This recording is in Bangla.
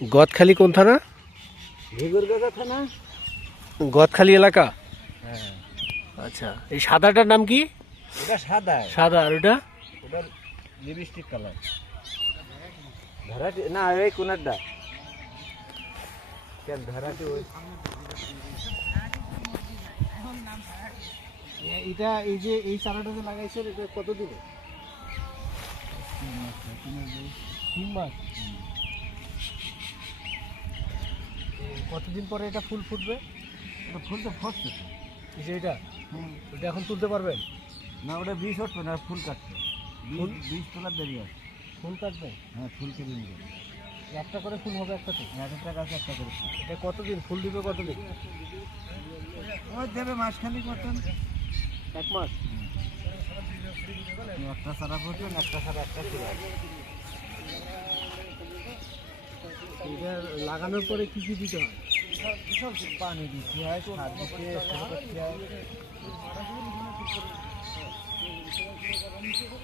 গদখালি কোন থানা? ভিগুরগাছা থানা। গদখালি এলাকা। হ্যাঁ, আচ্ছা, এই সাদাটার নাম কি? এটা সাদা। সাদা, আর ওটা? ওটা লিপস্টিক কালার। ধরাটি না, এই কোনারটা কেন ধরাটি ওই এটা এই যে এই চারাটা যে লাগাইছেন এটা কত দিনে? 3 মাস। কতদিন পরে এটা ফুল ফুটবে? এটা ফুল তো ফসছে তো। এই যে এটা, ওটা এখন তুলতে পারবেন? না, ওটা বীজ উঠবে না, ফুল কাটছে। ফুল? বীজ তোলার দেরি আছে। ফুল কাটবে? হ্যাঁ, ফুল কেটে নিবে। একটা করে ফুল হবে একটাতে? এক একটা গাছে একটা করে ফুল। এটা কতদিন ফুল দিবে? কতদিন? ওই দেবে মাসখানিক মতন। 1 মাস। একটা সারা পড়ছেন, একটা সারা একটা ফুল আসবে। এটা লাগানোর পরে কি কি দিতে হয়? সব পানি দিতে হয়, সার দিতে হয়,